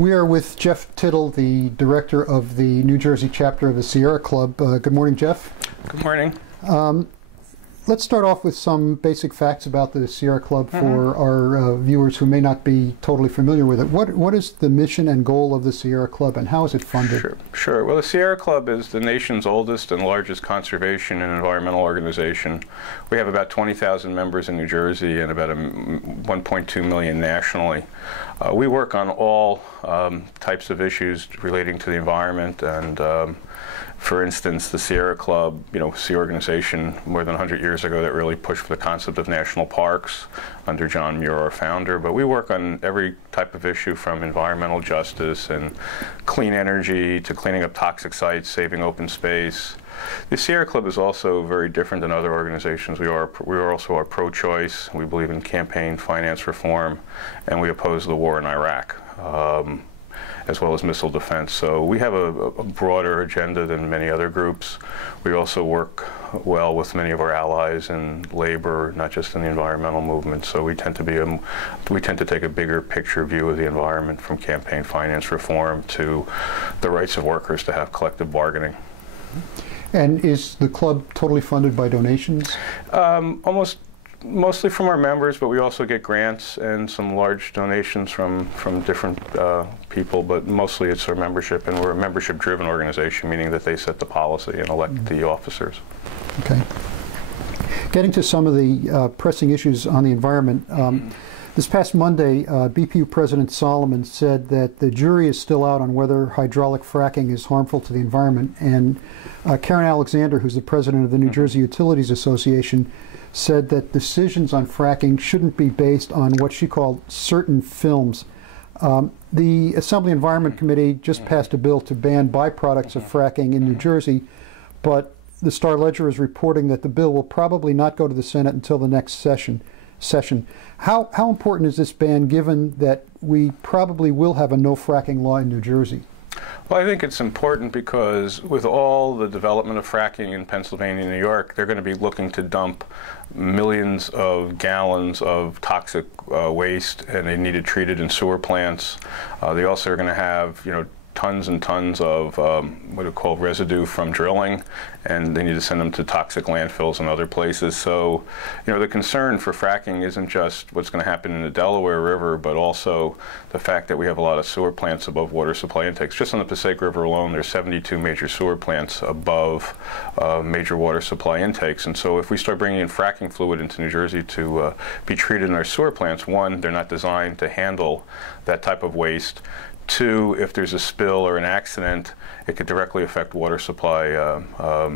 We are with Jeff Tittel, the director of the New Jersey chapter of the Sierra Club. Good morning, Jeff. Good morning. Let's start off with some basic facts about the Sierra Club for our viewers who may not be totally familiar with it. What is the mission and goal of the Sierra Club, and how is it funded? Sure. Well, the Sierra Club is the nation's oldest and largest conservation and environmental organization. We have about 20,000 members in New Jersey and about 1.2 million nationally. We work on all types of issues relating to the environment, and for instance, the Sierra Club, was the organization more than 100 years ago that really pushed for the concept of national parks under John Muir, our founder. But we work on every type of issue from environmental justice and clean energy to cleaning up toxic sites, saving open space. The Sierra Club is also very different than other organizations. We also are pro-choice. We believe in campaign finance reform, and we oppose the war in Iraq, as well as missile defense. So we have a broader agenda than many other groups. We also work well with many of our allies in labor, not just in the environmental movement. So we tend to take a bigger picture view of the environment, from campaign finance reform to the rights of workers to have collective bargaining. And is the club totally funded by donations? Mostly from our members, but we also get grants and some large donations from different people, but mostly it's our membership, and we're a membership-driven organization, meaning that they set the policy and elect the officers. Okay. Getting to some of the pressing issues on the environment, this past Monday, BPU President Solomon said that the jury is still out on whether hydraulic fracking is harmful to the environment, and Karen Alexander, who's the president of the New Jersey Utilities Association, said that decisions on fracking shouldn't be based on what she called certain films. The Assembly Environment Committee just passed a bill to ban byproducts of fracking in New Jersey, but the Star-Ledger is reporting that the bill will probably not go to the Senate until the next session. How important is this ban, given that we probably will have a no fracking law in New Jersey? Well, I think it's important because with all the development of fracking in Pennsylvania and New York, they're going to be looking to dump millions of gallons of toxic waste, and they need it treated in sewer plants. They also are going to have, tons and tons of what are called residue from drilling, and they need to send them to toxic landfills and other places. So, the concern for fracking isn't just what's going to happen in the Delaware River, but also the fact that we have a lot of sewer plants above water supply intakes. Just on the Passaic River alone, there's 72 major sewer plants above major water supply intakes. And so if we start bringing in fracking fluid into New Jersey to be treated in our sewer plants, one, they're not designed to handle that type of waste. Two, if there's a spill or an accident, it could directly affect water supply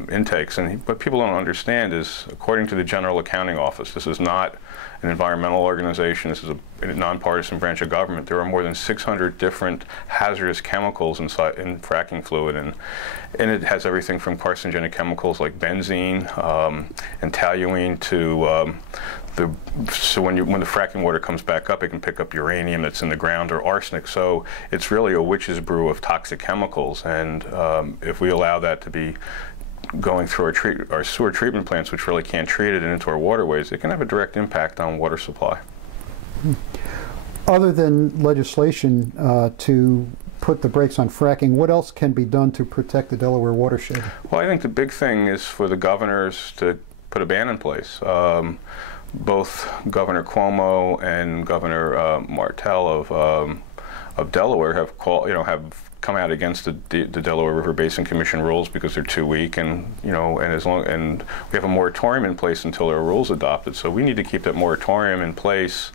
intakes. And what people don't understand is, according to the General Accounting Office, this is not an environmental organization, this is a nonpartisan branch of government. There are more than 600 different hazardous chemicals in fracking fluid, and it has everything from carcinogenic chemicals like benzene and toluene to so when the fracking water comes back up, it can pick up uranium that's in the ground or arsenic. So it's really a witch's brew of toxic chemicals, and if we allow that to be going through our sewer treatment plants, which really can't treat it, and into our waterways, it can have a direct impact on water supply. Other than legislation to put the brakes on fracking, what else can be done to protect the Delaware watershed? Well, I think the big thing is for the governors to put a ban in place. Both Governor Cuomo and Governor Martell of Delaware have come out against the Delaware River Basin Commission rules because they're too weak, and and we have a moratorium in place until there are rules adopted. So we need to keep that moratorium in place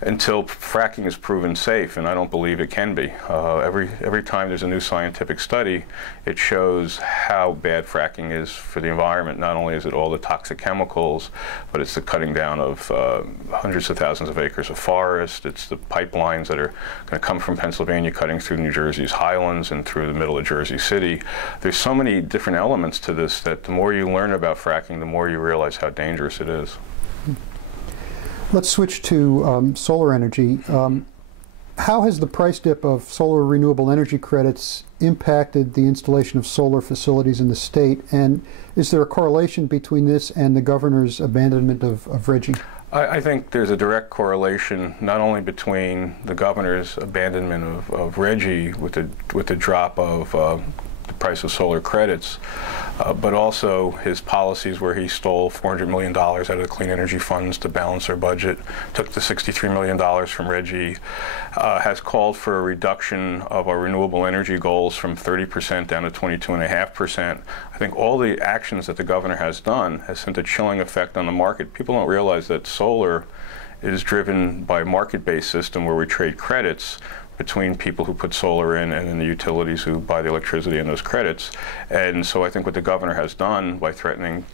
until fracking is proven safe, and I don't believe it can be. Every time there's a new scientific study, it shows how bad fracking is for the environment. Not only is it all the toxic chemicals, but it's the cutting down of hundreds of thousands of acres of forest. It's the pipelines that are going to come from Pennsylvania, cutting through New Jersey's highlands and through the middle of Jersey City. There's so many different elements to this that the more you learn about fracking, the more you realize how dangerous it is. Let's switch to solar energy. How has the price dip of solar renewable energy credits impacted the installation of solar facilities in the state? And is there a correlation between this and the governor's abandonment of RGGI? I think there's a direct correlation not only between the governor's abandonment of RGGI with the drop of the price of solar credits, but also his policies where he stole $400 million out of the clean energy funds to balance our budget, took the $63 million from RGGI, has called for a reduction of our renewable energy goals from 30% down to 22.5%. I think all the actions that the governor has done has sent a chilling effect on the market. People don't realize that solar is driven by a market-based system where we trade credits between people who put solar in and then the utilities who buy the electricity and those credits. And so I think what the governor has done by threatening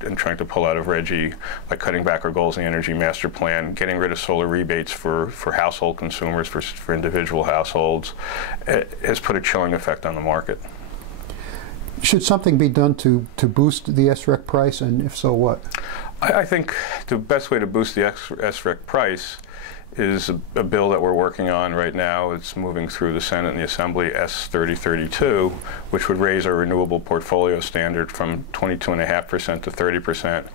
and trying to pull out of RGGI, by cutting back our goals in the Energy Master Plan, getting rid of solar rebates for household consumers, for individual households, has put a chilling effect on the market. Should something be done to boost the SREC price, and if so, what? I think the best way to boost the SREC price is a bill that we're working on right now. It's moving through the Senate and the Assembly, S-3032, which would raise our renewable portfolio standard from 22.5% to 30%,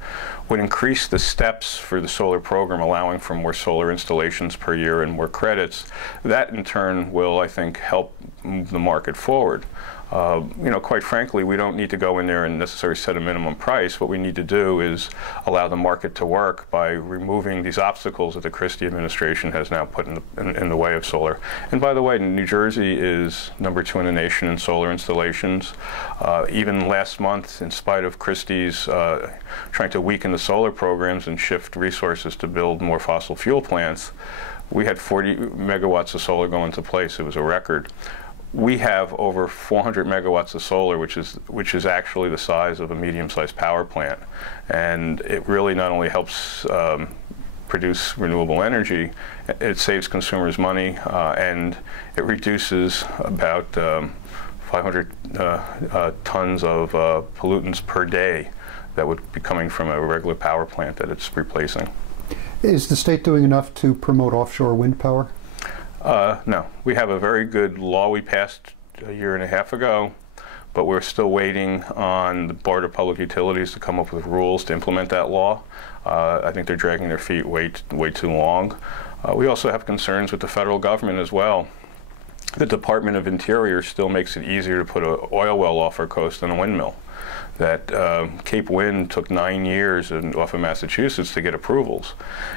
would increase the steps for the solar program, allowing for more solar installations per year and more credits. That in turn will, I think, help move the market forward. Quite frankly, we don't need to go in there and necessarily set a minimum price. What we need to do is allow the market to work by removing these obstacles that the Christie administration has now put in the way of solar. And by the way, New Jersey is #2 in the nation in solar installations. Even last month, in spite of Christie's trying to weaken the solar programs and shift resources to build more fossil fuel plants, we had 40 megawatts of solar go into place. It was a record. We have over 400 megawatts of solar, which is actually the size of a medium-sized power plant, and it really not only helps produce renewable energy, it saves consumers money, and it reduces about 500 tons of pollutants per day that would be coming from a regular power plant that it's replacing. Is the state doing enough to promote offshore wind power? No. We have a very good law we passed a year and a half ago, but we're still waiting on the Board of Public Utilities to come up with rules to implement that law. I think they're dragging their feet way too long. We also have concerns with the federal government as well. The Department of Interior still makes it easier to put an oil well off our coast than a windmill. That Cape Wind took 9 years off of Massachusetts to get approvals.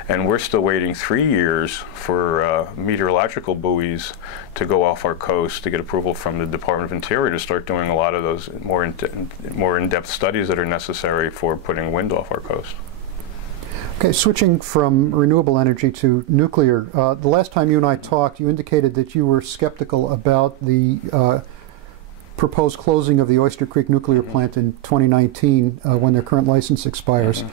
And we're still waiting 3 years for meteorological buoys to go off our coast to get approval from the Department of Interior to start doing a lot of those more in-depth studies that are necessary for putting wind off our coast. Okay, switching from renewable energy to nuclear. The last time you and I talked, you indicated that you were skeptical about the proposed closing of the Oyster Creek nuclear plant in 2019 when their current license expires.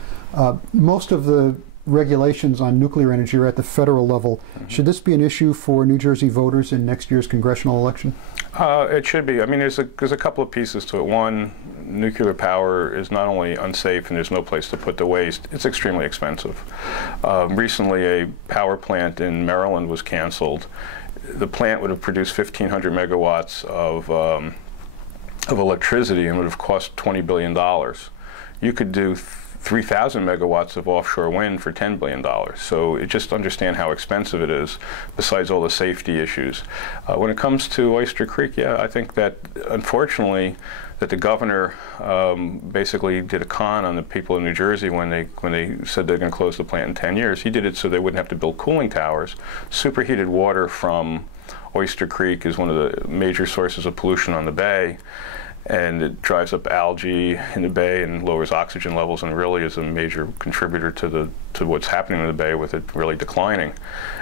Most of the regulations on nuclear energy are at the federal level. Should this be an issue for New Jersey voters in next year's congressional election? It should be. I mean, there's a couple of pieces to it. One, nuclear power is not only unsafe and there's no place to put the waste, it's extremely expensive. Recently, a power plant in Maryland was canceled. The plant would have produced 1,500 megawatts of electricity and would have cost $20 billion. You could do 3,000 megawatts of offshore wind for $10 billion. So just understand how expensive it is, besides all the safety issues. When it comes to Oyster Creek, yeah, I think that, unfortunately, that the governor basically did a con on the people in New Jersey when they said they're going to close the plant in 10 years. He did it so they wouldn't have to build cooling towers. Superheated water from Oyster Creek is one of the major sources of pollution on the bay, and it drives up algae in the bay and lowers oxygen levels, and really is a major contributor to what's happening in the bay, with it really declining.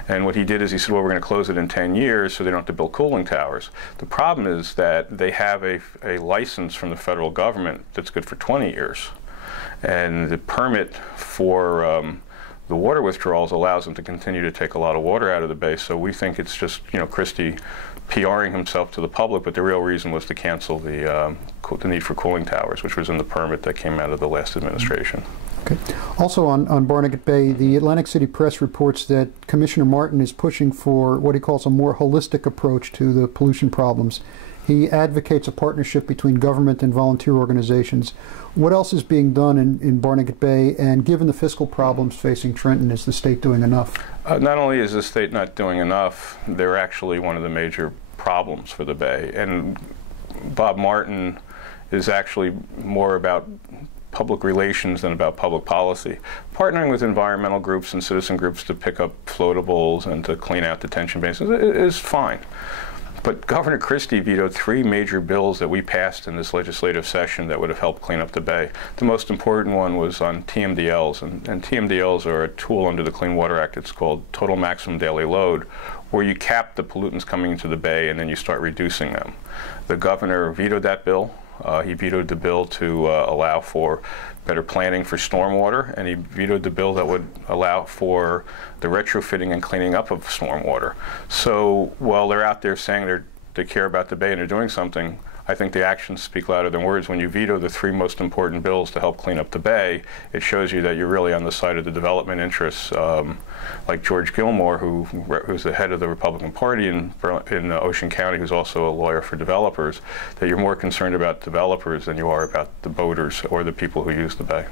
And what he did is he said, well, we're going to close it in 10 years so they don't have to build cooling towers. The problem is that they have a license from the federal government that's good for 20 years. And the permit for the water withdrawals allows them to continue to take a lot of water out of the bay. So we think it's just, Christie PRing himself to the public, but the real reason was to cancel the need for cooling towers, which was in the permit that came out of the last administration. Okay. Also on Barnegat Bay, the Atlantic City Press reports that Commissioner Martin is pushing for what he calls a more holistic approach to the pollution problems. He advocates a partnership between government and volunteer organizations. What else is being done in Barnegat Bay? And given the fiscal problems facing Trenton, is the state doing enough? Not only is the state not doing enough, they're actually one of the major problems for the Bay. And Bob Martin is actually more about public relations than about public policy. Partnering with environmental groups and citizen groups to pick up floatables and to clean out detention basins is fine. But Governor Christie vetoed 3 major bills that we passed in this legislative session that would have helped clean up the Bay. The most important one was on TMDLs, and TMDLs are a tool under the Clean Water Act. It's called Total Maximum Daily Load, where you cap the pollutants coming into the Bay and then you start reducing them. The governor vetoed that bill. He vetoed the bill to allow for better planning for stormwater, and he vetoed the bill that would allow for the retrofitting and cleaning up of stormwater. So while they're out there saying they care about the Bay and they're doing something, I think the actions speak louder than words. When you veto the 3 most important bills to help clean up the Bay, it shows you that you're really on the side of the development interests, like George Gilmore, who's the head of the Republican Party in Ocean County, who's also a lawyer for developers, that you're more concerned about developers than you are about the boaters or the people who use the Bay.